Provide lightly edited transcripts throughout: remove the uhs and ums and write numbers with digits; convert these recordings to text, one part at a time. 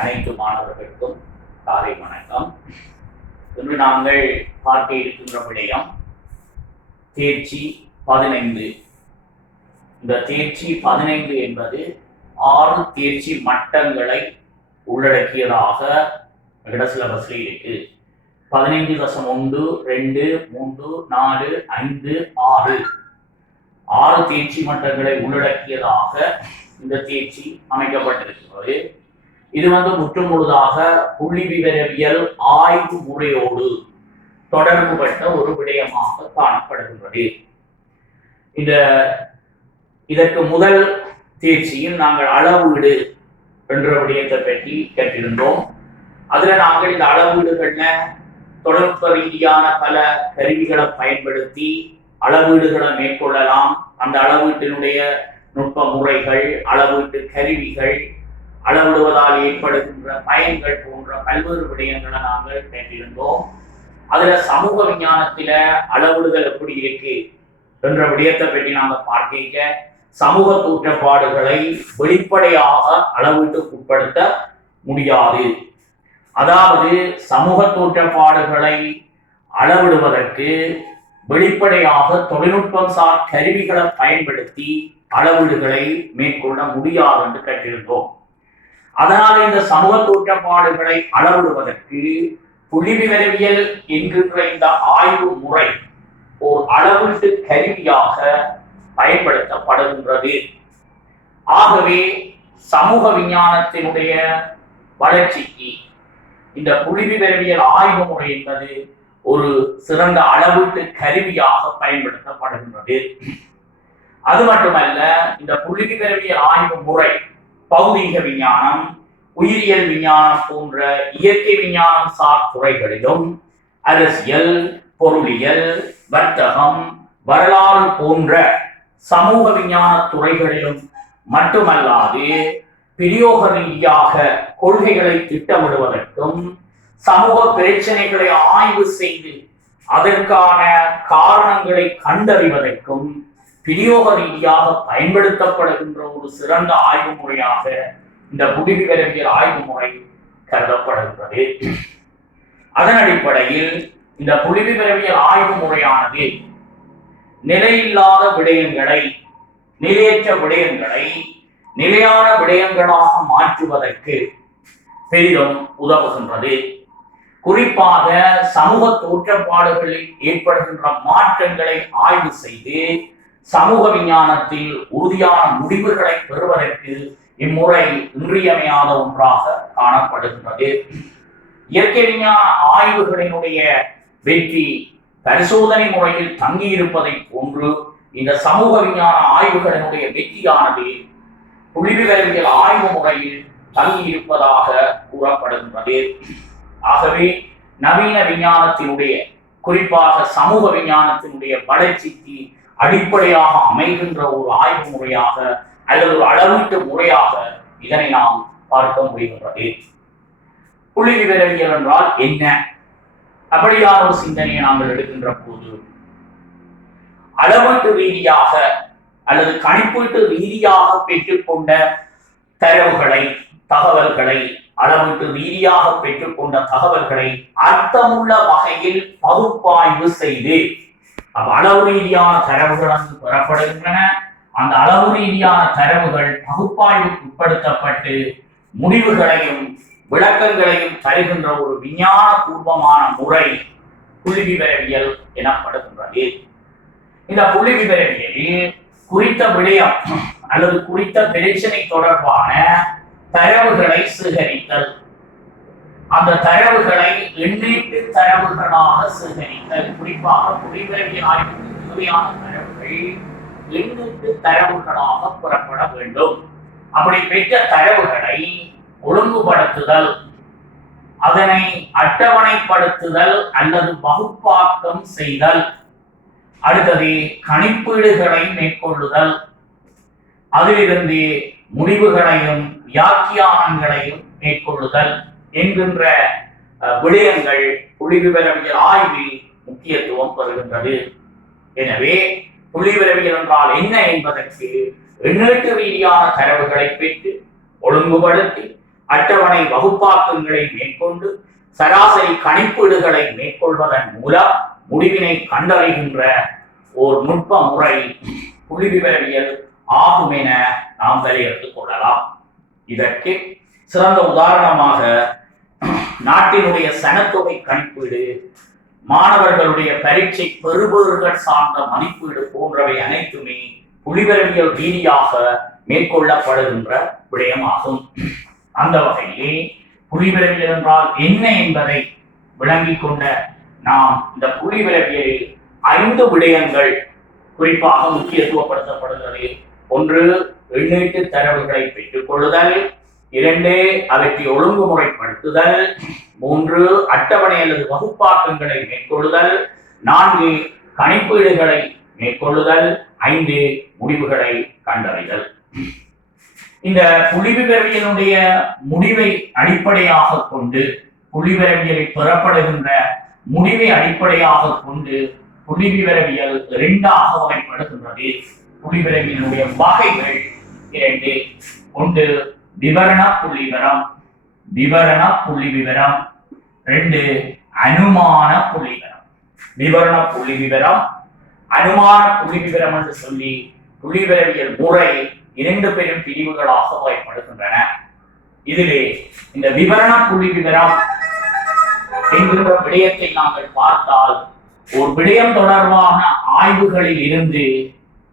அனைத்து மாணவர்களுக்கும் காலை வணக்கம். இன்று நாங்கள் பார்க்க இருக்கின்ற விடயம் தேர்ச்சி 15. இந்த தேர்ச்சி 15 என்பது 6 தேர்ச்சி மட்டங்களை உள்ளடக்கியதாக சிலபஸ்ல இருக்கு. 15.1, 2, 3, 4, 5, 6 தேர்ச்சி மட்டங்களை உள்ளடக்கியதாக இந்த தேர்ச்சி அமைக்கப்பட்டிருக்கிறது. இது முற்றும் முழுதாக புள்ளி விவரவியல் ஆய்வு முறையோடு தொடர்புபட்ட ஒரு விடயமாக காணப்படுகின்றது. இதற்கு முதல் தேர்ச்சியில் நாங்கள் அளவீடு என்ற விடயத்தை பற்றி கேட்டிருந்தோம். அதுல நாங்கள் இந்த அளவீடுகள்ல தொழில்நுட்ப ரீதியான பல கருவிகளை பயன்படுத்தி அளவீடுகளை மேற்கொள்ளலாம். அந்த அளவீட்டினுடைய நுட்ப முறைகள், அளவீட்டு கருவிகள், அளவிடுவதால் ஏற்படுகின்ற பயன்கள் போன்ற பல்வேறு விடயங்களை நாங்கள் கேட்டிருந்தோம். அதுல சமூக விஞ்ஞானத்தில அளவிடுதல் எப்படி இருக்கு என்ற விடயத்தை பற்றி நாங்கள் பார்க்க சமூக தோற்றப்பாடுகளை வெளிப்படையாக அளவீட்டுக்கு உட்படுத்த முடியாது. அதாவது சமூக தோற்றப்பாடுகளை அளவிடுவதற்கு வெளிப்படையாக தொழில்நுட்பம் சார் கருவிகளை பயன்படுத்தி அளவீடுகளை மேற்கொள்ள முடியாது என்று கேட்டிருந்தோம். அதனால இந்த சமூக தோற்றப்பாடுகளை அளவிடுவதற்கு புள்ளிவிவரவியல் என்கின்ற இந்த ஆய்வு முறை ஒரு அளவீட்டு கருவியாக பயன்படுத்தப்படுகின்றது. ஆகவே சமூக விஞ்ஞானத்தினுடைய வளர்ச்சிக்கு இந்த புள்ளிவிவரவியல் ஆய்வு முறை என்பது ஒரு சிறந்த அளவீட்டு கருவியாக பயன்படுத்தப்படுகின்றது. அது மட்டுமல்ல, இந்த புள்ளிவிவரவியல் ஆய்வு முறை பௌதீக விஞ்ஞானம், உயிரியல் விஞ்ஞானம் போன்ற இயற்கை விஞ்ஞானம் சார் துறைகளிலும், அரசியல், பொருளியல், வர்த்தகம், வரலாறு போன்ற சமூக விஞ்ஞான துறைகளிலும் மட்டுமல்லாது பிரயோக ரீதியாக கொள்கைகளை திட்டமிடுவதற்கும், சமூக பிரச்சனைகளை ஆய்வு செய்து அதற்கான காரணங்களை கண்டறிவதற்கும் பிரயோக ரீதியாக பயன்படுத்தப்படுகின்ற ஒரு சிறந்த ஆய்வு முறையாக இந்த புள்ளிவிவரவியல் ஆய்வு முறை கருதப்படுகிறது. அதன் அடிப்படையில் இந்த புள்ளிவிவரவியல் ஆய்வு முறையானது நிலையில்லாத விடயங்களை, நிலையற்ற விடயங்களை நிலையான விடயங்களாக மாற்றுவதற்கு பெரிதும் உதவுகின்றது. குறிப்பாக சமூக தோற்றப்பாடுகளில் ஏற்படுகின்ற மாற்றங்களை ஆய்வு செய்து சமூக விஞ்ஞானத்தில் உறுதியான முடிவுகளை பெறுவதற்கு இம்முறை இன்றியமையாத ஒன்றாக காணப்படுகின்றது. இயற்கை விஞ்ஞான ஆய்வுகளினுடைய வெற்றி பரிசோதனை முறையில் தங்கியிருப்பதை போன்று இந்த சமூக விஞ்ஞான ஆய்வுகளினுடைய வெற்றியானது புள்ளிவிவரவியல் ஆய்வு முறையில் தங்கியிருப்பதாக கூறப்படுகின்றது. ஆகவே நவீன விஞ்ஞானத்தினுடைய, குறிப்பாக சமூக விஞ்ஞானத்தினுடைய வளர்ச்சிக்கு அடிப்படையாக அமைகின்ற ஒரு ஆய்வு முறையாக அல்லது ஒரு அளவீட்டு முறையாக இதனை நாம் பார்க்க முடிகின்றது. புள்ளிவிவரவியல் என்றால் என்ன? அப்படியான ஒரு சிந்தனையை நாங்கள் எடுக்கின்ற போது அளவீட்டு ரீதியாக அல்லது கணிப்பீட்டு ரீதியாக பெற்றுக்கொண்ட தரவுகளை, தகவல்களை, அளவீட்டு ரீதியாக பெற்றுக்கொண்ட தகவல்களை அர்த்தமுள்ள வகையில் பகுப்பாய்வு செய்து அளவு ரீதியான தரவுகள் பெறப்படுகின்றன. அந்த அளவு ரீதியான தரவுகள் பகுப்பாய்வுக்கு உட்படுத்தப்பட்டு முடிவுகளையும் விளக்கங்களையும் தருகின்ற ஒரு விஞ்ஞான பூர்வமான முறை புள்ளிவிவரவியல் எனப்படுகின்றது. இந்த புள்ளிவிவரவியலில் குறித்த விடயம் அல்லது குறித்த பிரச்சனை தொடர்பான தரவுகளை சேகரித்தல், அந்த தரவுகளை எண்ணீட்டு தரவுகளாக சேகரித்தல், குறிப்பாக புள்ளிவிவரவியல் ஆய்வுக்கு தேவையான தரவுகள் எண்ணீட்டு தரவுகளாக புறப்பட வேண்டும். அப்படி பெற்ற தரவுகளை ஒழுங்குபடுத்துதல், அதனை அட்டவணைப்படுத்துதல் அல்லது பகுப்பாக்கம் செய்தல், அடுத்தது கணிப்பீடுகளை மேற்கொள்ளுதல், அதிலிருந்து முடிவுகளையும் வியாக்கியானங்களையும் மேற்கொள்ளுதல் என்கின்ற விடயங்கள் புள்ளிவிவரவியல் ஆய்வில் முக்கியத்துவம் பெறுகின்றது. எனவே புள்ளிவிவரவியல் என்றால் என்ன என்பதற்கு எண்ணீட்டு ரீதியான தரவுகளை பெற்று ஒழுங்குபடுத்தி அட்டவணை வகுப்பாக்கங்களை மேற்கொண்டு சராசரி கணிப்பீடுகளை மேற்கொள்வதன் மூலம் முடிவினை கண்டறிகின்ற ஒரு நுட்ப முறை புள்ளிவிவரவியல் ஆகும் என நாம் வரையறுத்துக் கொள்ளலாம். இதற்கு சிறந்த உதாரணமாக நாட்டினுடைய சனத்தொகை கணிப்பீடு, மாணவர்களுடைய பரீட்சை பெறுபவர்கள் சார்ந்த மதிப்பீடு போன்றவை அனைத்துமே புள்ளிவிவரவியல் ரீதியாக மேற்கொள்ளப்படுகின்ற விடயமாகும். அந்த வகையிலே புள்ளிவிவரவியல் என்றால் என்ன என்பதை விளங்கிக் கொண்ட நாம் இந்த புள்ளிவிவரவியலில் 5 விடயங்கள் குறிப்பாக முக்கியத்துவப்படுத்தப்படுகிறது. 1, எண்ணீட்டு தரவுகளை பெற்றுக் கொள்ளுதல். 2, அவற்றை ஒழுங்குமுறைப்படுத்துதல். 3, அட்டவணை அல்லது வகுப்பாக்கங்களை மேற்கொள்ளுதல். 4, கணிப்பீடுகளை மேற்கொள்ளுதல். 5, முடிவுகளை கண்டறிதல். இந்த புள்ளிவிவரவியலுடைய முடிவை அடிப்படையாக கொண்டு புள்ளிவிவரவியலில் பெறப்படுகின்ற முடிவை அடிப்படையாக கொண்டு புள்ளிவிவரவியல் 2ஆக வகைப்படுகின்றது. புள்ளிவிவரவியலுடைய வகைகள் 2. 1, விவரண புள்ளிவிவரம். 2, அனுமான புள்ளிவிவரம். விவரண புள்ளிவிவரம், அனுமான புள்ளிவிவரம் என்று சொல்லி புள்ளிவிவரவியல் முறை 2 பெரும் பிரிவுகளாக வகைப்படுகின்றன. இதிலே இந்த விவரண புள்ளிவிவரம் என்கின்ற விடயத்தை நாங்கள் பார்த்தால், ஒரு விடயம் தொடர்பான ஆய்வுகளில் இருந்து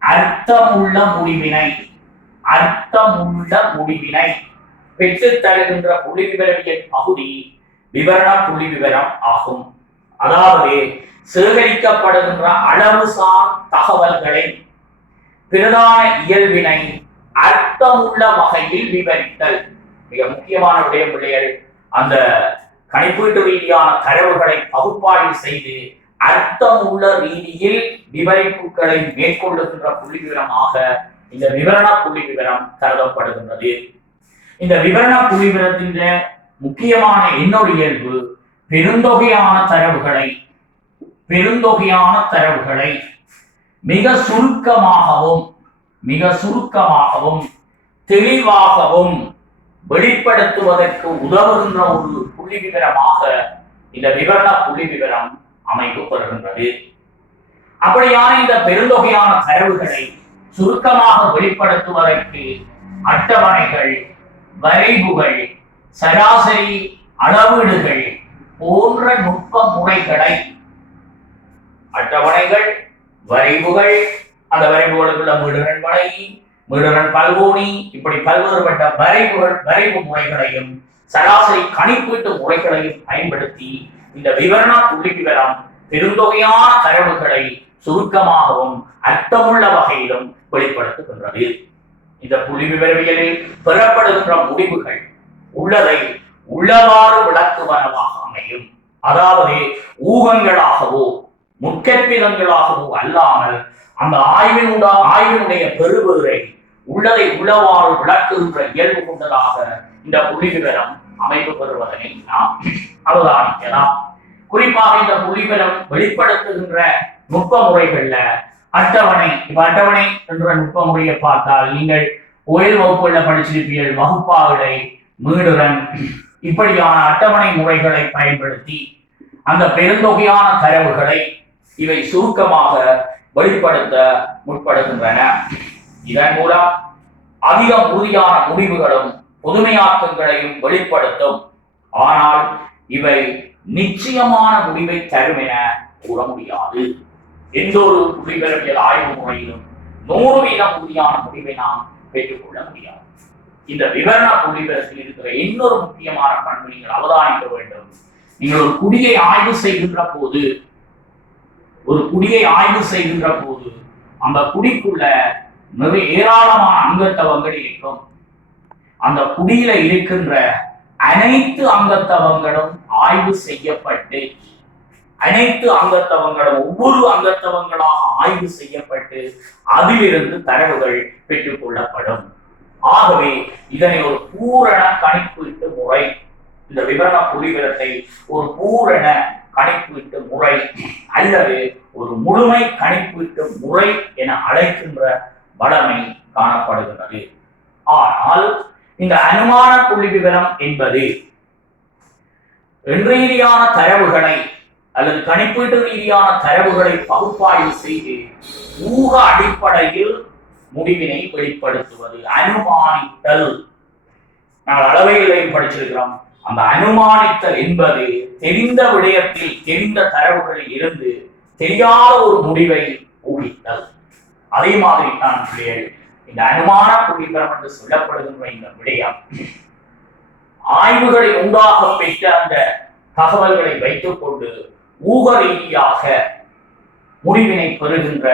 அர்த்தமுள்ள முடிவினை பெற்றுத் தருகின்ற புள்ளிவிவரவியல் பகுதி விவரண புள்ளிவிவரம் ஆகும். அதாவது சேகரிக்கப்படுகின்ற அளவுசார் தகவல்களை பிரதான இயல்பினை அர்த்தமுள்ள வகையில் விவரித்தல். மிக முக்கியமான விடயம் பிள்ளைகள், அந்த கணிப்பீட்டு ரீதியான தரவுகளை பகுப்பாய்வு செய்து அர்த்தமுள்ள ரீதியில் விவரிப்புகளை மேற்கொள்ளுகின்ற புள்ளிவிவரமாக இந்த விவரண புள்ளிவிவரம் கருதப்படுகின்றது. இந்த விவரண புள்ளிவிவரத்தின் முக்கியமான இன்னொரு இயல்பு பெருந்தொகையான தரவுகளை மிக சுருக்கமாகவும் தெளிவாகவும் வெளிப்படுத்துவதற்கு உதவுகின்ற ஒரு புள்ளிவிவரமாக இந்த விவரண புள்ளிவிவரம் அமைப்பு பெறுகின்றது. அப்படியான இந்த பெருந்தொகையான தரவுகளை சுருக்கமாக வெளிப்படுத்துவதற்கு அட்டவணைகள், வரைவுகள், சராசரி அளவீடுகள் போன்ற நுட்ப முறைகளை, அட்டவணைகள், வரைவுகள், அந்த வரைவுகளுக்குள்ள மீடுரன் வலை, மீடுரன் பல்கோணி, இப்படி பல்வேறுபட்ட வரைவு முறைகளையும் சராசரி கணிப்பீட்டு முறைகளையும் பயன்படுத்தி இந்த விவரண புள்ளிவிவரம் பெருந்தொகையான தரவுகளை சுருக்கமாகவும் அர்த்தமுள்ள வகையிலும் வெளிப்படுத்துகின்றது. இந்த புள்ளிவிவரவியலில் பெறப்படுகின்ற முடிவுகள் உள்ளதை உள்ளவாறு விளக்குவனவாக அமையும். அதாவது ஊகங்களாகவோ முற்கற்பிதங்களாகவோ அல்லாமல் அந்த ஆய்வினுடைய பெறுபேறை உள்ளதை உள்ளவாறு விளக்குகின்ற இயல்பு கொண்டதாக இந்த புள்ளிவிவரம் அமைப்பு பெறுவதனை நாம் அவதானிக்கலாம். குறிப்பாக இந்த புள்ளிவிவரம் வெளிப்படுத்துகின்ற நுட்ப முறைகள்ல அட்டவணை என்ற நுட்ப முறையை பார்த்தால் நீங்கள் ஓயல் வகுப்புல படிச்சிருப்பீர்கள். வகுப்பாவிடை, மீடுரன், இப்படியான அட்டவணை முறைகளை பயன்படுத்தி அந்த பெருந்தொகையான தரவுகளை இவை சுருக்கமாக வெளிப்படுத்த முற்படுகின்றன. இதன் மூலம் அதிக உறுதியான முடிவுகளும் புதுமையாக்கங்களையும் வெளிப்படுத்தும். ஆனால் இவை நிச்சயமான முடிவை தரும் என கூற முடியாது. எந்த ஒரு புள்ளிவிவரவியல் ஆய்வு முறையிலும் 100% உறுதியான முடிவை நாம் பெற்றுக்கொள்ள முடியாது. இந்த விவரண புள்ளிவிவரத்தில் இருக்கிற இன்னொரு முக்கியமான பண்பு நீங்கள் அவதானிக்க வேண்டும். நீங்கள் ஒரு குடியை ஆய்வு செய்கின்ற போது அந்த குடிக்குள்ள நிறைய ஏராளமான அங்கத்தவங்கள் இருக்கும். அந்த குடியில இருக்கின்ற அனைத்து அங்கத்தவங்களும் ஆய்வு செய்யப்பட்டு ஒவ்வொரு அங்கத்தவங்களாக ஆய்வு செய்யப்பட்டு அதிலிருந்து தரவுகள் பெற்றுக் கொள்ளப்படும். ஆகவே இதனை ஒரு பூரண கணிப்பீட்டு முறை, இந்த விவரண புள்ளிவிவரத்தை ஒரு பூரண கணிப்பீட்டு முறை அல்லது ஒரு முழுமை கணிப்பீட்டு முறை என அழைக்கின்ற வளமை காணப்படுகிறது. ஆனால் இந்த அனுமான புள்ளி விவரம் என்பது எண்ரீதியான தரவுகளை அல்லது கணிப்பீட்டு ரீதியான தரவுகளை பகுப்பாய்வு செய்து ஊக அடிப்படையில் முடிவினை வெளிப்படுத்துவது அனுமானித்தல். நாங்கள் அளவைகளையும் படிச்சிருக்கிறோம். அந்த அனுமானித்தல் என்பது தெரிந்த விடயத்தில் தெரிந்த தரவுகளில் இருந்து தெரியாத ஒரு முடிவை ஊகித்தல். அதே மாதிரி தான் இந்த அனுமான புள்ளிவிவரம் என்று சொல்லப்படுகின்ற இந்த விடயம் ஆய்வுகளை உண்டாக பெற்ற அந்த தகவல்களை வைத்துக் கொண்டு ஊக ரீதியாக முடிவினை பெறுகின்ற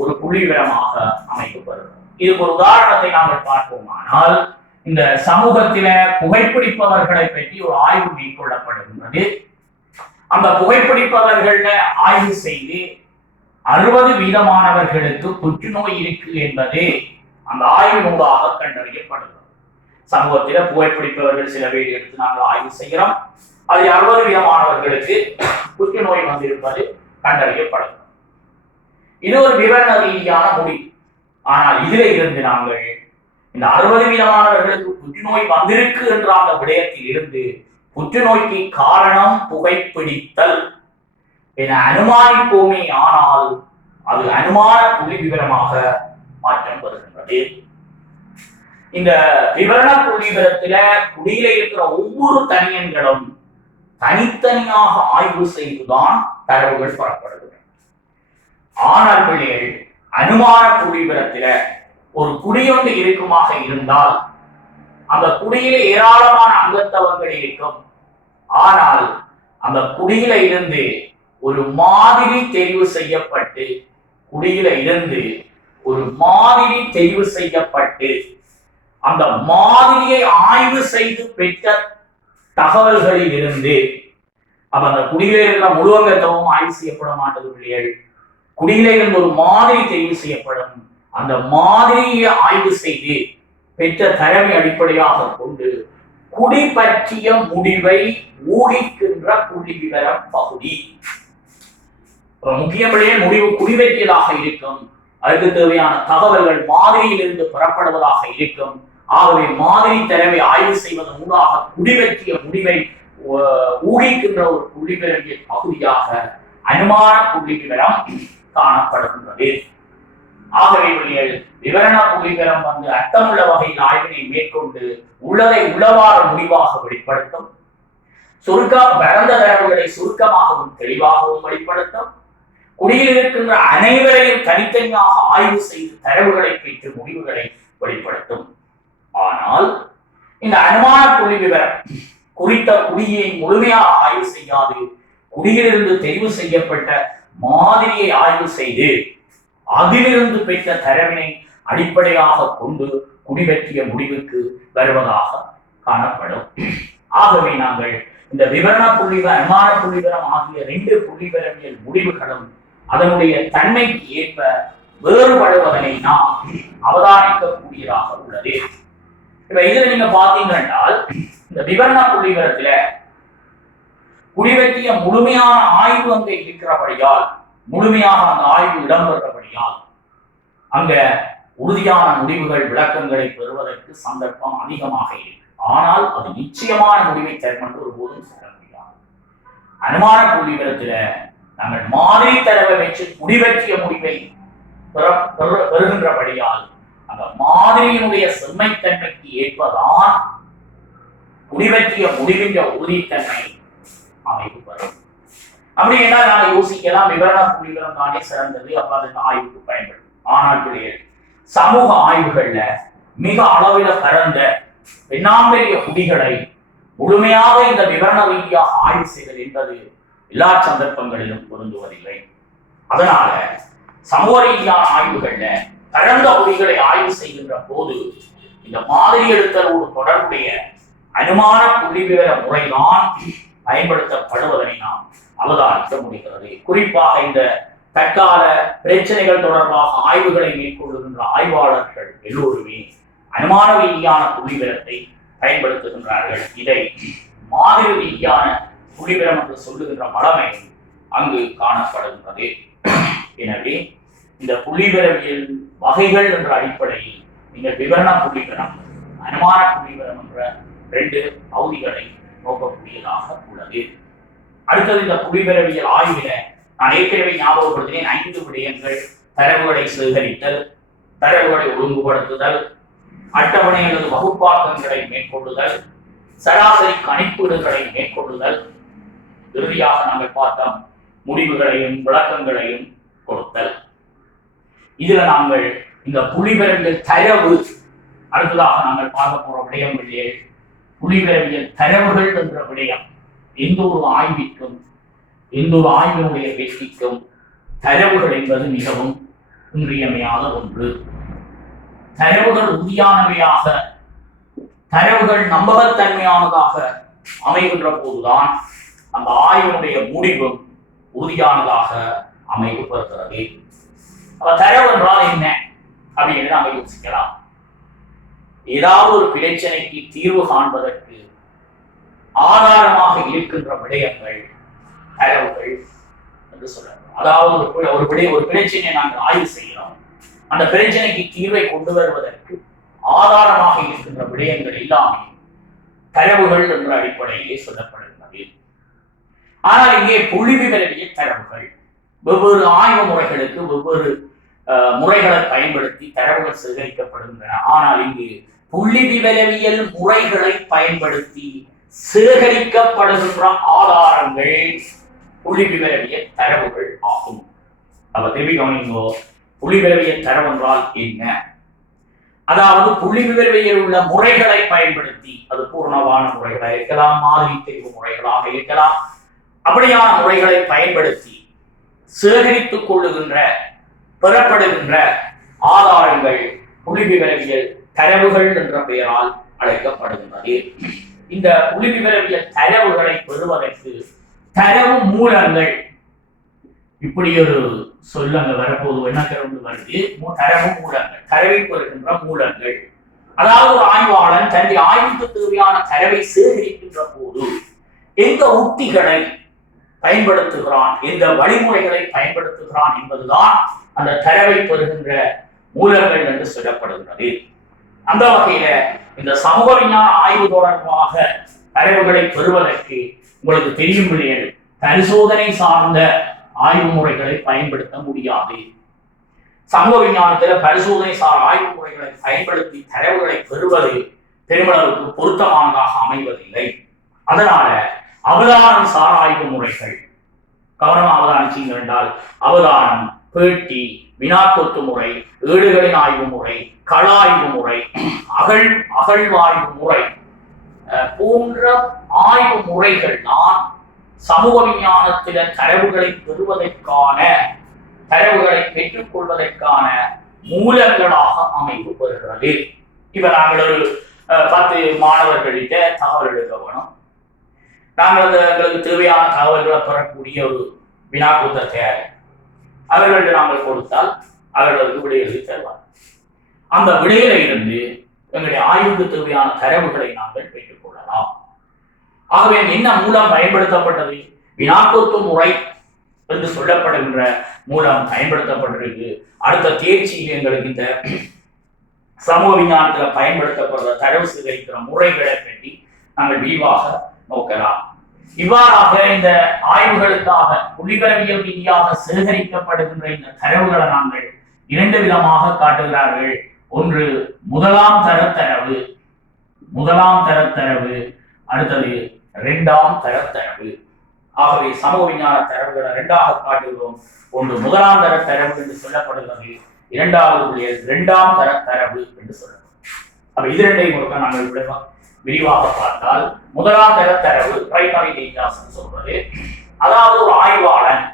ஒரு புள்ளிவிவரமாக அமைக்கப்படுகிறது. இதுக்கு ஒரு உதாரணத்தை நாங்கள் பார்ப்போமானால், இந்த சமூகத்தில புகைப்பிடிப்பவர்களை பற்றி ஒரு ஆய்வு மேற்கொள்ளப்படுகின்றது. அந்த புகைப்பிடிப்பவர்கள ஆய்வு செய்து 60% புற்றுநோய் இருக்கு என்பது அந்த ஆய்வினூடாக கண்டறியப்படுகிறது. சமூகத்தில புகைப்பிடிப்பவர்கள் சில பேர் எடுத்து நாங்கள் ஆய்வு செய்கிறோம். அதில் 60% புற்றுநோய் வந்திருப்பது கண்டறியப்படுகிறது. இது ஒரு விவரண ரீதியான முடிவு. ஆனால் இதில் இருந்து நாங்கள் இந்த 60% புற்றுநோய் வந்திருக்கு என்ற அந்த விடயத்தில் இருந்து புற்றுநோய்க்கு காரணம் புகைப்பிடித்தல் என அனுமானிப்போமே, ஆனால் அது அனுமான புள்ளி விவரமாக மாற்றம் பெறுகின்றது. இந்த விவரண புள்ளி விவரத்தில குடியில இருக்கிற ஒவ்வொரு தனியன்களும் தனித்தனியாக ஆய்வு செய்துதான் தரவுகள் பெறப்படுகின்றன. ஆனால் பிள்ளைகள் அனுமான புள்ளி விவரத்தில ஒரு குடியொன்று இருக்குமாக இருந்தால் அந்த குடியில ஏராளமான அங்கத்தவங்கள் இருக்கும். ஆனால் அந்த குடியில இருந்து ஒரு மாதிரி தெரிவு செய்யப்பட்டு அந்த மாதிரியை ஆய்வு செய்து பெற்ற தகவல்களில் இருந்து அந்த குடியில இருக்கிற முழு அங்கத்தவம் ஆய்வு செய்யப்பட மாட்டது பிள்ளைகள். குடியில இருந்து ஒரு மாதிரி தெரிவு செய்யப்படும். அந்த மாதிரியை ஆய்வு செய்து பெற்ற தரவை அடிப்படையாக கொண்டு குடி பற்றிய முடிவை ஊகிக்கின்ற புள்ளி விவர பகுதி. முக்கியப்படியே முடிவு குடி பற்றியதாக இருக்கும். அதுக்கு தேவையான தகவல்கள் மாதிரியிலிருந்து பெறப்படுவதாக இருக்கும். ஆகவே மாதிரி தரவை ஆய்வு செய்வதன் மூலமாக குடி பற்றிய முடிவை ஊகிக்கின்ற ஒரு புள்ளி விவரவியல் பகுதியாக அனுமான புள்ளி விவரம் காணப்படுகின்றது. ஆகவே விவரண புள்ளிவிவரம் அர்த்தமுள்ள வகையில் ஆய்வினை மேற்கொண்டு உள்ளதை உளவார முடிவாக வெளிப்படுத்தும். பரந்த தரவுகளை சுருக்கமாகவும் தெளிவாகவும் வெளிப்படுத்தும். குடியில் இருக்கின்ற அனைவரையும் தனித்தனியாக ஆய்வு செய்து தரவுகளை பெற்று முடிவுகளை வெளிப்படுத்தும். ஆனால் இந்த அனுமான புள்ளி விவரம் குறித்த குடியை முழுமையாக ஆய்வு செய்யாது குடியிலிருந்து தெரிவு செய்யப்பட்ட மாதிரியை ஆய்வு செய்து அதிலிருந்து பெற்ற தரவினை அடிப்படையாக கொண்டு குடிபற்றிய முடிவுக்கு வருவதாக காணப்படும். ஆகவே நாங்கள் இந்த விவரண புள்ளிவிவரம் அனுமான புள்ளிவிவரம் ஆகிய 2 புள்ளிவிவரவியல் முடிவுகளும் அதனுடைய தன்மைக்கு ஏற்ப வேறுபடுவதனை நாம் அவதானிக்கக்கூடியதாக உள்ளது. இப்ப இதுல நீங்க பாத்தீங்க என்றால் இந்த விவரண புள்ளிவிவரத்துல குடிபற்றிய முழுமையான ஆய்வு அங்க இருக்கிறபடியால், முழுமையாக அந்த ஆய்வு இடம்பெற்றபடியால் அங்க உறுதியான முடிவுகள் விளக்கங்களை பெறுவதற்கு சந்தர்ப்பம் அதிகமாக இருக்கு. ஆனால் அது நிச்சயமான முடிவை தரும் என்று ஒருபோதும் சொல்ல முடியாது. அனுமான புள்ளிவிவரத்துல நாங்கள் மாதிரி தரவை வச்சு குடிபற்றிய முடிவை பெறுகின்றபடியால் அந்த மாதிரியினுடைய செம்மைத்தன்மைக்கு ஏற்பதான் குடிபற்றிய முடிவின் உறுதித்தன்மை அமைப்பு பெறும். அப்படி என்றால் நாங்கள் யோசிக்கலாம், விவரண புள்ளிவிவரம் தானே சிறந்தது, அப்ப அதுக்கு ஆய்வுக்கு பயன்படும். ஆனால் பிள்ளைகள் சமூக ஆய்வுகள்ல மிக அளவில பரந்த பெண்ணாம்பெரிய குடிகளை முழுமையாக இந்த விவரண ரீதியாக ஆய்வு செய்தல் என்பது எல்லா சந்தர்ப்பங்களிலும் பொருந்துவதில்லை. அதனால சமூக ரீதியான ஆய்வுகள்ல பரந்த குடிகளை ஆய்வு செய்கின்ற போது இந்த மாதிரி எடுத்தலோடு தொடர்புடைய அனுமான புள்ளிவிவர முறைதான் பயன்படுத்தப்படுவதனை நாம் அவதானிக்க முடிகிறது. குறிப்பாக இந்த தற்கால பிரச்சனைகள் தொடர்பாக ஆய்வுகளை மேற்கொள்ளுகின்ற ஆய்வாளர்கள் எல்லோருமே அனுமான ரீதியான புள்ளிவிவரத்தை பயன்படுத்துகின்றார்கள். இதை மாதிரி ரீதியான புள்ளிவிவரம் என்று சொல்லுகின்ற மடமை அங்கு காணப்படுகின்றது. எனவே இந்த புள்ளிவிவரவியல் வகைகள் என்ற அடிப்படையில் நீங்கள் விவரண புள்ளிவிவரம், அனுமான புள்ளிவிவரம் என்ற 2 பகுதிகளை நோக்கக்கூடியதாக உள்ளது. அடுத்தது இந்த புள்ளிவிவரவியல் ஆய்வில நான் ஏற்கனவே ஞாபகப்படுத்தினேன் 5 விடயங்கள்: தரவுகளை சேகரித்தல், தரவுகளை ஒழுங்குபடுத்துதல், அட்டவணை அல்லது வகுப்பாக்கங்களை மேற்கொள்ளுதல், சராசரி கணிப்பீடுகளை மேற்கொள்ளுதல், இறுதியாக நாங்கள் பார்த்தோம் முடிவுகளையும் விளக்கங்களையும் கொடுத்தல். இதுல நாங்கள் இந்த புள்ளிவிவரவியல் தரவு, அடுத்ததாக நாங்கள் பார்க்க போற விடயங்களிலே புள்ளிவிவரவியல் தரவுகள் என்ற விடயம் எந்த ஒரு ஆய்விற்கும் எந்த ஒரு ஆய்வினுடைய வெற்றிக்கும் தரவுகள் என்பது மிகவும் இன்றியமையாத ஒன்று. தரவுகள் உறுதியானவையாக, தரவுகள் நம்பகத்தன்மையானதாக அமைகின்ற போதுதான் அந்த ஆய்வினுடைய முடிவும் உறுதியானதாக அமைவு பெறுகிறது. தரவு என்றால் என்ன அப்படின்னு நாம யோசிக்கலாம். ஏதாவது ஒரு பிரச்சனைக்கு தீர்வு காண்பதற்கு ஆதாரமாக இருக்கின்ற விடயங்கள் தரவுகள் என்று சொல்லலாம். அதாவது ஒரு பிரச்சனையை நாங்கள் ஆய்வு செய்கிறோம், அந்த பிரச்சனைக்கு தீர்வை கொண்டு வருவதற்கு ஆதாரமாக இருக்கின்ற விடயங்கள் எல்லாமே தரவுகள் என்ற அடிப்படையிலே சொல்லப்படுகிறது. ஆனால் இங்கே புள்ளிவிவரவியல் தரவுகள் வெவ்வேறு ஆய்வு முறைகளுக்கு வெவ்வேறு முறைகளை பயன்படுத்தி தரவுகள் சேகரிக்கப்படுகின்றன. ஆனால் இங்கு புள்ளிவிவரவியல் முறைகளை பயன்படுத்தி சேகரிக்கப்படுகின்ற ஆதாரங்கள் புள்ளிவிவரவியல் தரவுகள் ஆகும். அப்ப திருப்பி கவனிங்கோ, புள்ளிவிவரவியல் தரவு என்றால் என்ன? அதாவது புள்ளிவிவரவியல் உள்ள முறைகளை பயன்படுத்தி, அது பூர்ணமான முறைகளாக இருக்கலாம், மாதிரி தெரிவு முறைகளாக இருக்கலாம், அப்படியான முறைகளை பயன்படுத்தி சேகரித்துக் கொள்ளுகின்ற பெறப்படுகின்ற ஆதாரங்கள் புள்ளிவிவரவியல் தரவுகள் என்ற பெயரால் அழைக்கப்படுகின்றது. இந்த புள்ளிவிவரவியல் தரவுகளை பெறுவதற்கு தரவு மூலங்கள், இப்படி ஒரு சொல்லங்க வரப்போது என்ன கருண்டு வருது, தரவு மூலங்கள், தரவை பெறுகின்ற மூலங்கள். அதாவது ஒரு ஆய்வாளன் தன்னுடைய ஆய்வுக்கு தேவையான தரவை சேகரிக்கின்ற போது எந்த உத்திகளை பயன்படுத்துகிறான், எந்த வழிமுறைகளை பயன்படுத்துகிறான் என்பதுதான் அந்த தரவை பெறுகின்ற மூலங்கள் என்று சொல்லப்படுகிறது. அந்த வகையில இந்த சமூக விஞ்ஞான ஆய்வு தொடர்பாக தரவுகளை பெறுவதற்கு உங்களுக்கு தெரியும் இல்லையா, பரிசோதனை சார்ந்த ஆய்வு முறைகளை பயன்படுத்த முடியாது. சமூக விஞ்ஞானத்துல பரிசோதனை சார் ஆய்வு முறைகளை பயன்படுத்தி தரவுகளை பெறுவது பெருமளவுக்கு பொருத்தமானதாக அமைவதில்லை. அதனால அவதானம் சார் ஆய்வு முறைகள், கவனமாக அவதானிச்சீங்க என்றால் அவதானம், பேட்டி, வினாக்கொத்து முறை, ஏடுகளின் ஆய்வு முறை, கள ஆய்வு முறை, அகழ்வாய்வு முறை போன்ற ஆய்வு முறைகள் தான் சமூக விஞ்ஞானத்தில தரவுகளை பெறுவதற்கான, தரவுகளை பெற்றுக் கொள்வதற்கான மூலங்களாக அமைவு பெறுகிறது. இப்ப நாங்கள் ஒரு 10 மாணவர்களிட்ட தகவல் எடுக்க வேணும். நாங்கள் எங்களுக்கு தேவையான தகவல்களை பெறக்கூடிய ஒரு வினாக்கூத்த தயாரி அவர்களுக்கு நாங்கள் கொடுத்தால் அவர்களுக்கு விடையெழுதி தருவார். அந்த விடையில இருந்து எங்களுடைய ஆய்வுக்கு தேவையான தரவுகளை நாங்கள் பெற்றுக் கொள்ளலாம். ஆகவே என்ன மூலம் பயன்படுத்தப்பட்டது? வினாக்கூத்து முறை என்று சொல்லப்படுகின்ற மூலம் பயன்படுத்தப்பட்டிருக்கு. அடுத்த தேர்ச்சியில் எங்களுக்கு இந்த சமூக விஞ்ஞானத்துல பயன்படுத்தப்படுற தரவு சேகரிக்கிற முறைகளை பற்றி நாங்கள் விரிவாக நோக்கலாம். இவ்வாறாக இந்த ஆய்வுகளுக்காக புள்ளிவிவரவியல் ரீதியாக சேகரிக்கப்படுகின்ற இந்த தரவுகளை நாங்கள் 2 விதமாக காட்டுகிறார்கள். ஒன்று முதலாம் தரத்தரவு, அடுத்தது 2ஆம் தரத்தரவு. ஆகவே சமூக விஞ்ஞான தரவுகளை 2ஆக காட்டுகிறோம். ஒன்று முதலாம் தரத்தரவு என்று சொல்லப்படுகிறது, 2வது 2ஆம் தரத்தரவு என்று சொல்லப்படும். அப்ப இது 2ஐயும் ஒருக்க நாங்கள் விரிவாக பார்த்தால், முதலாம் தரத்தரவு பிரைமரி டேட்டாஸ் சொல்றது, அதாவது ஒரு ஆய்வாளன்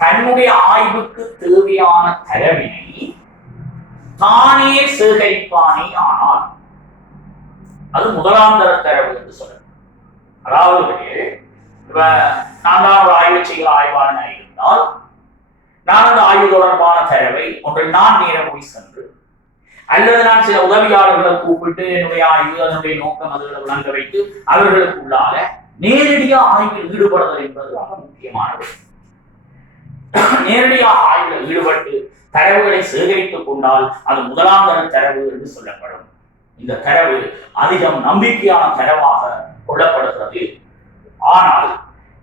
தன்னுடைய ஆய்வுக்கு தேவையான தரவினை தானே சேகரிப்பானே ஆனால் அது முதலாம் தரத்தரவு என்று சொல்றது. அதாவது நான் தான் ஒரு ஆய்வு செய்கிற ஆய்வாளனாக இருந்தால் நான் அந்த ஆய்வு தொடர்பான தரவை ஒன்றை நான் நேரம் போய் சென்று, அல்லது நான் சில உதவியாளர்களை கூப்பிட்டு என்னுடைய ஆய்வு, அதனுடைய நோக்கம் அதுகளை விளங்க வைத்து அவர்களுக்கு உள்ளால நேரடியாக ஆய்வில் ஈடுபடுதல் என்பது மிக முக்கியமானது. நேரடியாக ஆய்வில் ஈடுபட்டு தரவுகளை சேகரித்துக் கொண்டால் அது முதலாம் தர தரவு என்று சொல்லப்படும். இந்த தரவு அதிகம் நம்பிக்கையான தரவாக கொள்ளப்படுகிறது. ஆனால்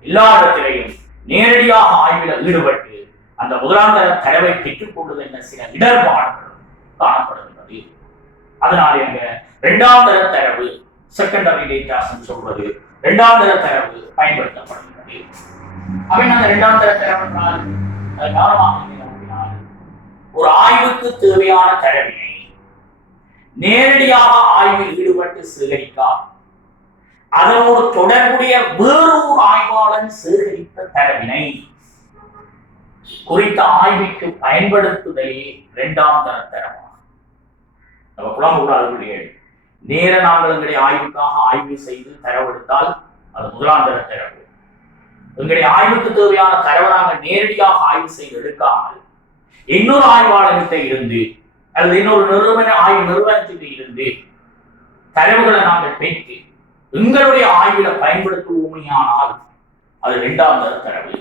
எல்லா இடத்திலையும் நேரடியாக ஆய்வில் ஈடுபட்டு அந்த முதலாந்தர தரவை பெற்றுக் கொள்வது என்ற சில இடர்பாடுகள் காணப்படுகிறது. அதனால எங்க இரண்டாம் தர தரவு செகண்டரி டேட்டாஸ் சொல்வது இரண்டாம் தர தரவு பயன்படுத்தப்படுகிறது. அவன் அந்த இரண்டாம் தர தரவு ஒரு ஆய்வுக்கு தேவையான தரவினை நேரடியாக ஆய்வில் ஈடுபட்டு சேகரிக்கார் அதனோடு தொடர்புடைய வேறொரு ஆய்வாளன் சேகரித்த தரவினை குறித்த ஆய்வுக்கு பயன்படுத்துதலே இரண்டாம் தர தரவாகும். நம்ம புலம்புகளாளர்களுடைய நேர நாங்கள் எங்களுடைய ஆய்வுக்காக ஆய்வு செய்து தரவெடுத்தால் அது முதலாம் தர தரவு. எங்களுடைய ஆய்வுக்கு தேவையான தரவை நாங்கள் நேரடியாக ஆய்வு செய்து எடுக்காமல் இன்னொரு ஆய்வாளர்கிட்ட இருந்து அல்லது இன்னொரு ஆய்வு நிறுவனத்திற்கு இருந்து தரவுகளை நாங்கள் பெற்று எங்களுடைய ஆய்வில பயன்படுத்துவோமையானால் அது இரண்டாம் தர தரவு.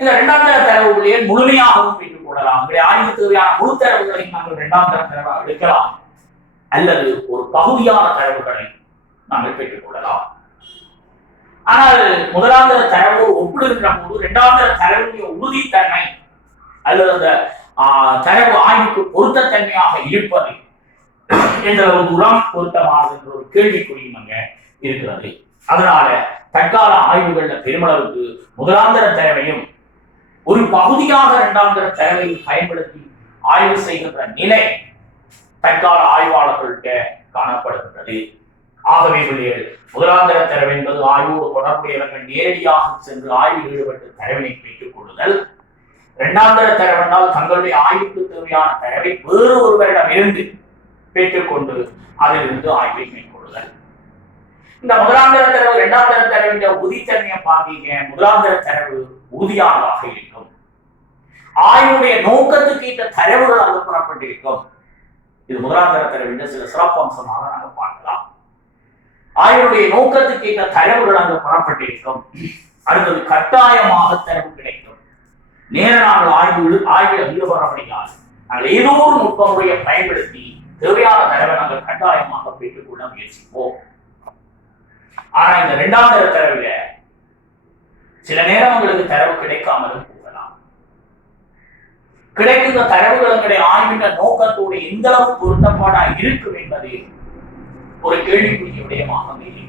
இந்த இரண்டாம் தர தரவுகளையே முழுமையாகவும் பெற்றுக் கொள்ளலாம். எங்களுடைய ஆய்வுக்கு தேவையான முழு தரவுகளை நாங்கள் இரண்டாம் தர தரவாக எடுக்கலாம் அல்லது ஒரு பகுதியான தரவுகளை நாங்கள் பெற்றுக் கொள்ளலாம். ஆனால் முதலாம் தர தரவு ஒப்பிடுகின்ற போது இரண்டாம் தர தரவுடைய உறுதித்தன்மை அல்லது அந்த தரவு ஆய்வுக்கு பொருத்தத்தன்மையாக இருப்பது என்ற ஒரு தூரம் பொருத்தமானது என்ற ஒரு கேள்விக்குறியும் அங்க இருக்கிறது. அதனால தற்கால ஆய்வுகள்ல பெருமளவுக்கு முதலாந்தர தரவையும் ஒரு பகுதியாக இரண்டாந்தர தரவையும் பயன்படுத்தி ஆய்வு செய்கின்ற நிலை தற்கால ஆய்வாளர்கள்ட்ட காணப்படுகின்றது. ஆகவே முதலாந்தர தரவு என்பது ஆய்வோடு தொடர்புடையவர்கள் நேரடியாக சென்று ஆய்வில் ஈடுபட்டு தரவினை பெற்றுக் கொள்ளுதல். இரண்டாந்தர தரவென்றால் தங்களுடைய ஆய்வுக்கு தேவையான தரவை வேறு ஒருவரிடம் இருந்து பெற்றுக்கொண்டு அதிலிருந்து ஆய்வை மேற்கொள்ளுதல். இந்த முதலாந்தர தரவு இரண்டாந்தர தரவின் உறுதித்தன்மையை பார்த்தீங்க. முதலாந்தர தரவு உறுதியானதாக இருக்கும். ஆய்வுடைய நோக்கத்துக்கு இந்த தரவுகள் அங்கு புறப்பட்டிருக்கும். இது முதலாந்தர தரவின் சில சிறப்பம்சமாக நாங்கள் பார்க்கலாம். ஆய்வுடைய நோக்கத்துக்கு இந்த தரவுகள் அங்கு புறப்பட்டிருக்கும். அடுத்தது கட்டாயமாக தரவு கிடைக்கும். நேர நாங்கள் ஆய்வில் ஈடுபடுறபடியால் நாங்கள் ஏதோ ஒரு நுட்பமுறையை பயன்படுத்தி தேவையான தரவை நாங்கள் கட்டாயமாக பெற்றுக் கொள்ள முயற்சிப்போம். ஆனா இந்த இரண்டாம் தர தரவுல சில நேரம் உங்களுக்கு தரவு கிடைக்காமலும் போகலாம். கிடைக்கின்ற தரவுகள் எங்களுடைய ஆய்வின் நோக்கத்தோடு எந்த அளவு பொருத்தப்பாடா இருக்கும் என்பது ஒரு கேள்விக்குரிய விடயமாக இருக்கும்.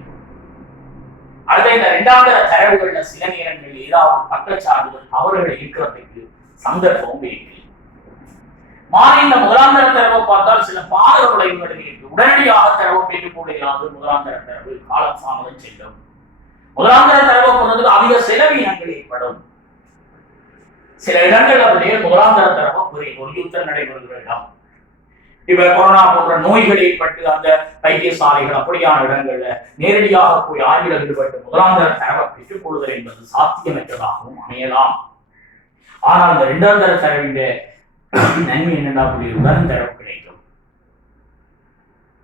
அடுத்த இந்த இரண்டாம் தர தரவுகள்ல சில நேரங்களில் ஏதாவது பக்கச்சார்புகள் அவர்கள் இருக்கிறதுக்கு சந்தர்ப்பம் இருக்கு. மாறி இந்த முதலாம் தர தரவை பார்த்தால் சில பாதக விளைவுகள் இருக்கு. உடனடியாக தரவை பெற்றுக் கொள்ளாது முதலாம் தர தரவு காலம் சாமதம் செல்லும். முதலாம் தர தரவை பொறுத்தது அதிக செலவினங்கள் ஏற்படும். சில இடங்கள் அப்படியே முதலாம் தர தரவை ஒரு யுத்தம் நடைபெறுகிற இடம், இப்ப கொரோனா போன்ற நோய்கள் ஏற்பட்டு அந்த வைத்தியசாலைகள் அப்படியான இடங்கள்ல நேரடியாக போய் ஆய்வில் ஈடுபட்டு முதலாம் தர தரவை பெற்றுக் கொள்ளுதல் என்பது சாத்தியமற்றதாகவும் அமையலாம். ஆனால் இந்த இரண்டாம் தர தரவின் நன்மை என்னென்னா உடன் தரவு கிடைக்கும்.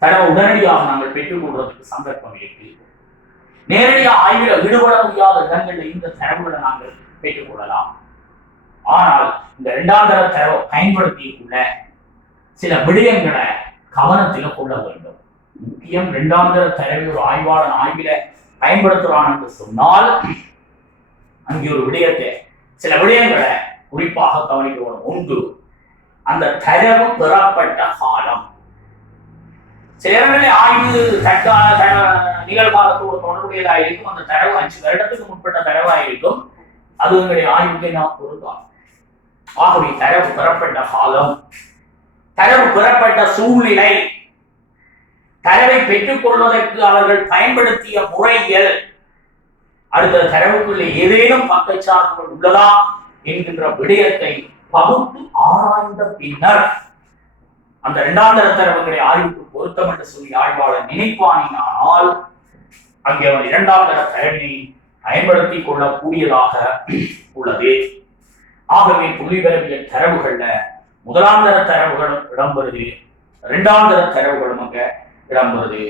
தரவை உடனடியாக நாங்கள் பெற்றுக் கொள்வதற்கு சந்தர்ப்பம் இருக்கு. நேரடியாக ஆய்வில் ஈடுபட முடியாத இடங்களில் இந்த தரவுகளை நாங்கள் பெற்றுக் கொள்ளலாம். ஆனால் இந்த இரண்டாம் தர தரவை பயன்படுத்தியுள்ள சில விடயங்களை கவனத்தில் கொள்ள வேண்டும். முக்கியம் இரண்டாம் தர தரவை ஒரு ஆய்வாளன் ஆய்வில பயன்படுத்துறான் என்று சொன்னால் அங்கே ஒரு விடயத்தை சில விடயங்களை குறிப்பாக கவனிக்க உண்டு. அந்த தரவு பெறப்பட்ட காலம் சில இடங்களில் ஆய்வு நிகழ்காலத்தோடு தொடர்புடையதாக இருக்கும். அந்த தரவு 5 வருடத்துக்கு முற்பட்ட தரவாக இருக்கும். அது உங்களுடைய ஆய்வுக்கு நாம் பொருந்தாம். ஆகவே தரவு பெறப்பட்ட காலம், தரவு பெறப்பட்ட சூழ்நிலை, தரவை பெற்றுக் கொள்வதற்கு அவர்கள் பயன்படுத்திய முறைகள், அடுத்த தரவுக்குள்ளே ஏதேனும் பக்கச்சார்புகள் உள்ளதா என்கின்ற விடயத்தை பகுத்து ஆராய்ந்த பின்னர் அந்த இரண்டாம் தர தரவுகளை ஆய்வுக்கு பொருத்தம் என்று சொல்லி ஆய்வாளர் நினைப்பானால் அங்கே அவர் இரண்டாம் தர தரவினை பயன்படுத்திக் கொள்ளக்கூடியதாக உள்ளது. ஆகவே புள்ளிவிவரவியல் தரவுகள்ல முதலாம் தர தரவுகளும் இடம்பெறுது, இரண்டாம் தர தரவுகளும் அங்க இடம்பெறுது.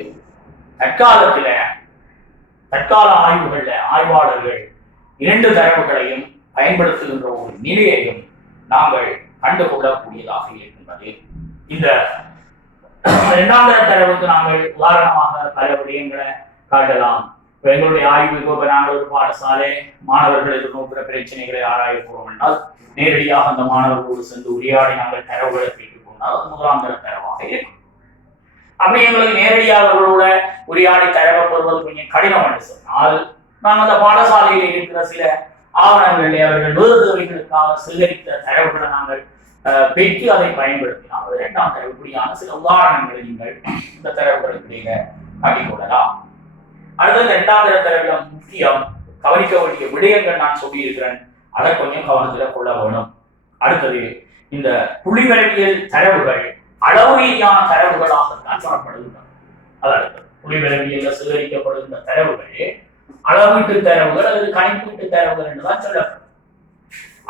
தற்கால ஆய்வுகள்ல ஆய்வாளர்கள் 2 தரவுகளையும் பயன்படுத்துகின்ற ஒரு நிலையையும் நாங்கள் கண்டுகொள்ளக்கூடியதாக இருக்கின்றது. இந்த இரண்டாம் தர தரவுக்கு நாங்கள் உதாரணமாக பல விடயங்களை காட்டலாம். எங்களுடைய ஆய்வுக்கு இப்ப நாங்கள் ஒரு பாடசாலை மாணவர்கள் எதிர்நோக்கிற பிரச்சனைகளை ஆராய போறோம் என்றால் நேரடியாக அந்த மாணவர்களோடு சென்று உரையாடி நாங்கள் தரவுகளை கேட்டுக் கொண்டால் அது முதலாம் தர தரவாக இருக்கும். அப்படி எங்களுக்கு நேரடியாக அவர்களோட உரையாடி தரவை பெறுவது கொஞ்சம் கடினம் என்று சொன்னால் நாம் அந்த பாடசாலையில் இருக்கிற சில ஆவணங்களிலே அவர்கள் வேறு தேவைகளுக்காக சேகரித்த தரவுகளை நாங்கள் பெற்று அதை பயன்படுத்தினால் அது இரண்டாம் தரவு. இப்படியான சில உதாரணங்களை நீங்கள் இந்த தரவுகளுக்கு நீங்க காட்டிக்கொள்ளலாம். அடுத்தது இரண்டாம் தர தரவுல முக்கியம் கவனிக்க வேண்டிய விடயங்கள் நான் சொல்லியிருக்கிறேன், அதை கொஞ்சம் கவனத்தில் கொள்ள வேணும். அடுத்தது இந்த புள்ளிவிரவியல் தரவுகள் அளவு ரீதியான தரவுகளாகத்தான் பெறப்படுகின்றன. அதாவது புள்ளிவிரவியல்ல சேகரிக்கப்படுகின்ற தரவுகள் அளவீட்டு தரவுகள் அல்லது கணிப்பீட்டு தரவுகள் என்றுதான் சொல்லப்படும்.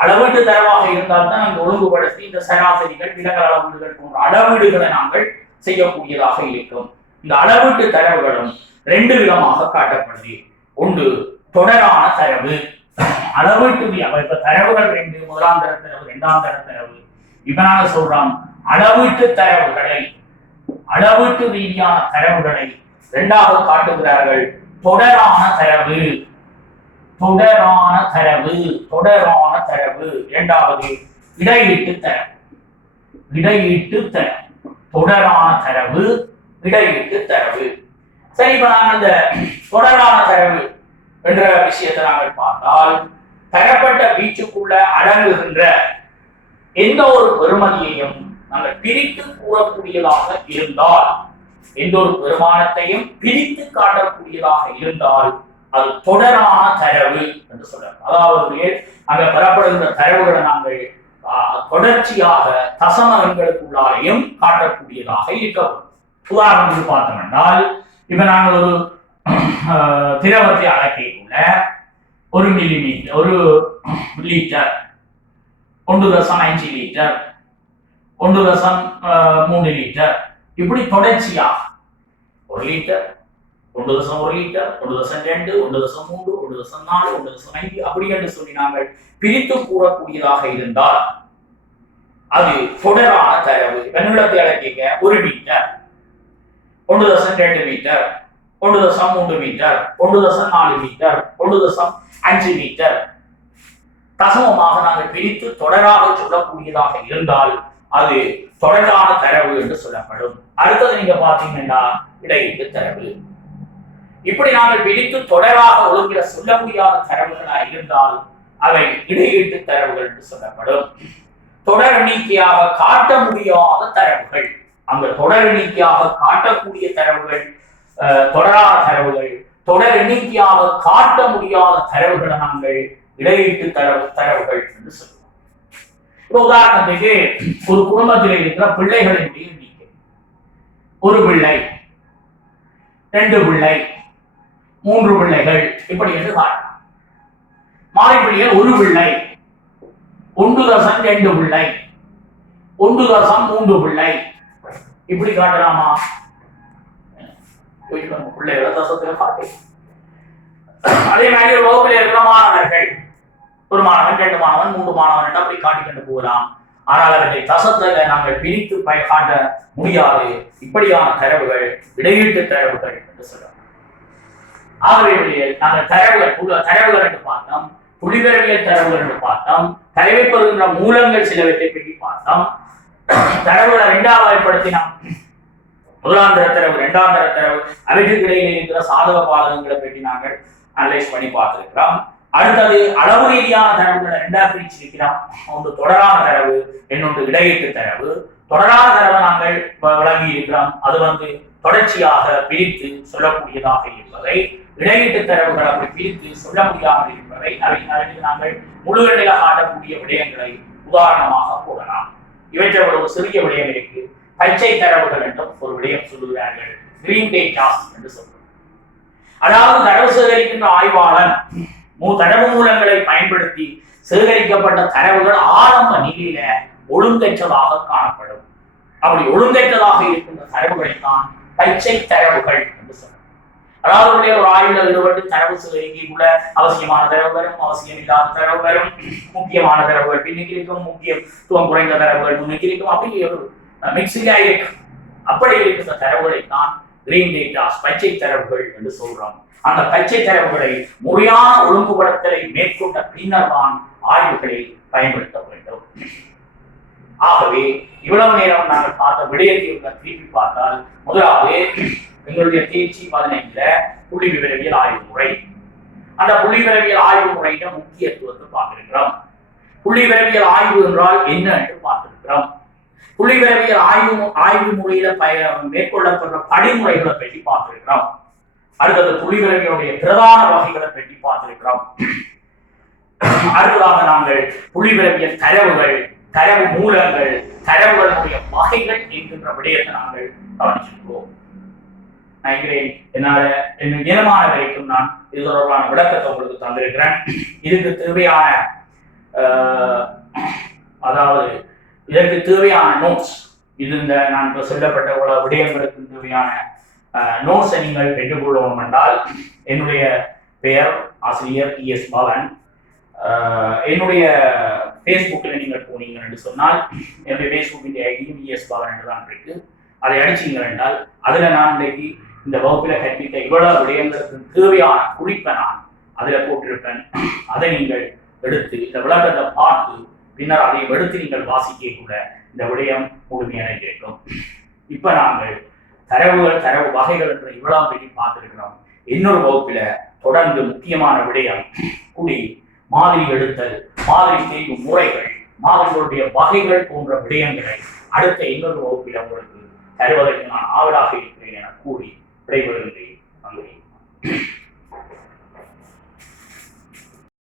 அளவீட்டு தரவாக இருந்தால்தான் நாங்கள் ஒழுங்குபடுத்தி இந்த சராசரிகள் விலகல் அளவீடுகள் போன்ற அளவீடுகளை நாங்கள் செய்யக்கூடியதாக இருக்கும். இந்த அளவீட்டு தரவுகளும் ரெண்டு விதமாக காட்டப்படுது. ஒன்று தொடரான தரவு, அளவீட்டு இப்ப தரவுகள் ரெண்டு, முதலாம் தர தரவு, இரண்டாம் தர தரவு. இப்ப நாங்க சொல்றோம் அளவீட்டு தரவுகளை, அளவீட்டு ரீதியான தரவுகளை இரண்டாவது காட்டுகிறார்கள் தொடரான தரவு. தொடரான தரவு, தொடரான தரவு. இரண்டாவது இடையீட்டு தரவு, இடையீட்டு தரவு. தொடரான தரவு, இடையீட்டு தரவு. சரி, இப்ப நாங்கள் இந்த தொடரான தரவு என்ற விஷயத்தை நாங்கள் பார்த்தால் தரப்பட்ட வீச்சுக்குள்ள அடங்குகின்ற எந்த ஒரு பெறுமதியையும் நாங்கள் பிரித்து கூறக்கூடியதாக இருந்தால், எந்த ஒரு பெருமானத்தையும் பிரித்து காட்டக்கூடியதாக இருந்தால் அது தொடரான தரவு என்று சொல்றாங்க. அதாவது அங்க பெறப்படுகின்ற தரவுகளை நாங்கள் தொடர்ச்சியாக தசம எண்களுக்குள்ளாரையும் காட்டக்கூடியதாக இருக்கணும். உதாரணத்துக்கு பார்த்தோம் என்றால் இப்ப நாங்கள் ஒரு திரவத்தை அளக்கைக்குள்ள 1 மில்லிமீட்டர், 1 லிட்டர், 1.5 லிட்டர், 1.3 லிட்டர், இப்படி தொடர்ச்சியாக 1 லிட்டர், 1.1 லிட்டர், 1.2, 1.3, 1.4, 1.5 அப்படி என்று சொல்லி நாங்கள் பிரித்து கூறக்கூடியதாக இருந்தால் அது தொடரான தரவு. வெண்ணிலத்தை அழைக்க 1 metre, 1.2 metre, 1.3 metre, 1.4 metre, 1.5 metre தசமமாக நாங்கள் பிரித்து தொடராக சொல்லக்கூடியதாக இருந்தால் அது தொடரான தரவு என்று சொல்லப்படும். அடுத்தது நீங்க பாத்தீங்கன்னா இடையீட்டு தரவு. இப்படி நாங்கள் பிரித்து தொடராக ஒழுங்கில சொல்ல முடியாத தரவுகளா இருந்தால் அவை இடையீட்டு தரவுகள் என்று சொல்லப்படும். தொடர் எண்ணிக்கையாக காட்ட முடியாத தரவுகள், அங்க தொடர் எண்ணிக்கையாக காட்டக்கூடிய தரவுகள் தொடரான தரவுகள், தொடர் எண்ணிக்கையாக காட்ட முடியாத தரவுகளை நாங்கள் இடையீட்டு தரவுகள் என்று சொல்லுவோம். இப்போ உதாரணத்துக்கு ஒரு குடும்பத்தில் இருக்கிற பிள்ளைகளினுடைய எண்ணிக்கை, 1 பிள்ளை, 2 பிள்ளை, 3 பிள்ளைகள் இப்படி என்று காட்டலாம். மாறிப்படியே 1 பிள்ளை, 1.2 பிள்ளை, 1.3 பிள்ளை இப்படி காட்டலாமா? பிள்ளைகளை தசத்துல காட்டு. அதே மாதிரி ஒரு வகுப்பில் இருக்கிற மாணவர்கள், 1 மாணவன், 2 மாணவன், 3 மாணவன் அப்படி காட்டிக்கொண்டு போகலாம். ஆனால் அவற்றை தசத்துல நாங்கள் பிரித்து காட்ட முடியாது. இப்படியான தரவுகள் இடையீட்டு தரவுகள் என்று சொல்றோம். ஆகவே நாங்கள் தரவுகள் என்று பார்த்தோம், புள்ளிவிரவியல் தரவுகள் என்று பார்த்தோம், தலைமைப்படுகின்ற மூலங்கள் சிலவற்றை பற்றி பார்த்தோம். தரவுகளை இரண்டாக வகைப்படுத்தினோம். முதலாம் தர தரவு, இரண்டாம் தர தரவு, அவற்றுக்கு இடையில இருக்கிற சாதக பாதகங்களை பற்றி நாங்கள் அனலைஸ் பண்ணி பார்த்திருக்கிறோம். அடுத்தது அளவு ரீதியான தரவுகளை 2ஆக பிரிச்சிருக்கிறோம். ஒன்று தொடரான தரவு, இன்னொன்று இடையீட்டு தரவு. தொடரான தரவை நாங்கள் வழங்கி இருக்கிறோம், அது தொடர்ச்சியாக பிரித்து சொல்லக்கூடியதாக இருப்பதை. இடையீட்டு தரவுகள் அப்படி பிரித்து சொல்ல முடியாமல் இருப்பதை நாங்கள் முழு எண்ணில காட்டக்கூடிய விடயங்களை உதாரணமாக போடலாம். இவற்றை ஒரு சிறிய விடயம் இருக்கு. பச்சை தரவுகள் என்றும் ஒரு விடயம் சொல்லுகிறார்கள், கிரீன் டேட்டாஸ் என்று சொல்லுவாங்க. அதாவது தரவு சேகரிக்கின்ற ஆய்வாளன் தரவு மூலங்களை பயன்படுத்தி சேகரிக்கப்பட்ட தரவுகள் ஆரம்ப நிலையில ஒழுங்கற்றதாக காணப்படும். அப்படி ஒழுங்கற்றதாக இருக்கின்ற தரவுகளை தான் பச்சை தரவுகள் என்று சொல்றோம். அதாவது ஒரு ஆய்வுல ஈடுபட்டு தரவு சேகரிக்கக்குள்ள அவசியமான தரவு வரும், அவசியம் இல்லாத தரவு வரும், முக்கியமான தரவுகள் பின்னுக்கு இருக்கும், முக்கியத்துவம் குறைந்த தரவுகள் முன்னுக்கு இருக்கும். அப்படி ஒரு மிக்சிங்கா இருக்கும். அப்படி இருக்கின்ற தரவுகளை தான் கிரீன் டேட்டாஸ், பச்சை தரவுகள் என்று சொல்றோம். அந்த பச்சை தரவுகளை முறையான ஒழுங்குபடுத்தலை மேற்கொண்ட பின்னர் தான் ஆய்வுகளில் பயன்படுத்த வேண்டும். ஆகவே இவ்வளவு நேரம் நாங்கள் பார்த்த விடயத்தை திருப்பி பார்த்தால், முதலாவது எங்களுடைய தேர்ச்சி 15 புள்ளி விவரவியல் ஆய்வு முறை. அந்த புள்ளி விவரவியல் ஆய்வு முறையிட முக்கியத்துவத்தை பார்த்திருக்கிறோம். புள்ளி விவரவியல் ஆய்வு என்றால் என்ன என்று பார்த்திருக்கிறோம். புள்ளி விவரவியல் ஆய்வு முறையில மேற்கொள்ளப்படுற படிமுறைகளை பற்றி பார்த்திருக்கிறோம். அடுத்தது புள்ளி விவரவியலுடைய பிரதான வகைகளை பற்றி பார்த்திருக்கிறோம். அடுத்ததாக நாங்கள் புள்ளி விவரவியல் தரவுகள், தரவு மூலங்கள், தரவுகளுடைய வகைகள் என்கின்ற விடயத்தை நாங்கள் கவனிச்சிருக்கிறோம். நினைக்கிறேன் என்னால இனமான வரைக்கும் நான் இது தொடர்பான விளக்கத்தை உங்களுக்கு தந்திருக்கிறேன். இதுக்கு தேவையான அதாவது இதற்கு தேவையான நோட்ஸ், இது இந்த நான் இப்போ சொல்லப்பட்ட உள்ள விடயங்களுக்கு தேவையான நோட்ஸை நீங்கள் பெற்றுக்கொள்ளணும் என்றால், என்னுடைய பெயர் ஆசிரியர் இஎஸ் பவன். என்னுடைய ஃபேஸ்புக்கில் நீங்கள் போனீங்க என்று சொன்னால், என்னுடைய ஃபேஸ்புக்கின் ஐடியும் இஎஸ் பவன் என்று தான் இருக்கு. அதை அடிச்சீங்க என்றால் அதில் நான் இன்றைக்கு இந்த வகுப்பில் கற்பித்த இவ்வளவு விடயங்களுக்கு தேவையான குறிப்பை நான் அதில் போட்டிருப்பேன். அதை நீங்கள் எடுத்து இந்த விளக்கத்தை பார்த்து பின்னர் அதை எடுத்து நீங்கள் வாசிக்க கூட இந்த விடயம் முழுமையாக இருக்கும். இப்ப நாங்கள் தரவுகள், தரவு வகைகள் என்ற இவ்வளவு பற்றி பார்த்திருக்கிறோம். இன்னொரு வகுப்பில தொடர்ந்து முக்கியமான விடயம் குடி, மாதிரி எடுத்தல், மாதிரி செய்யும் முறைகள், மாதிரிகளுடைய வகைகள் போன்ற விடயங்களை அடுத்த இன்னொரு வகுப்பில் உங்களுக்கு தருவதற்கு நான் ஆவலாக இருக்கிறேன் என கூறி விடைபெறுகின்றேன். நன்றி.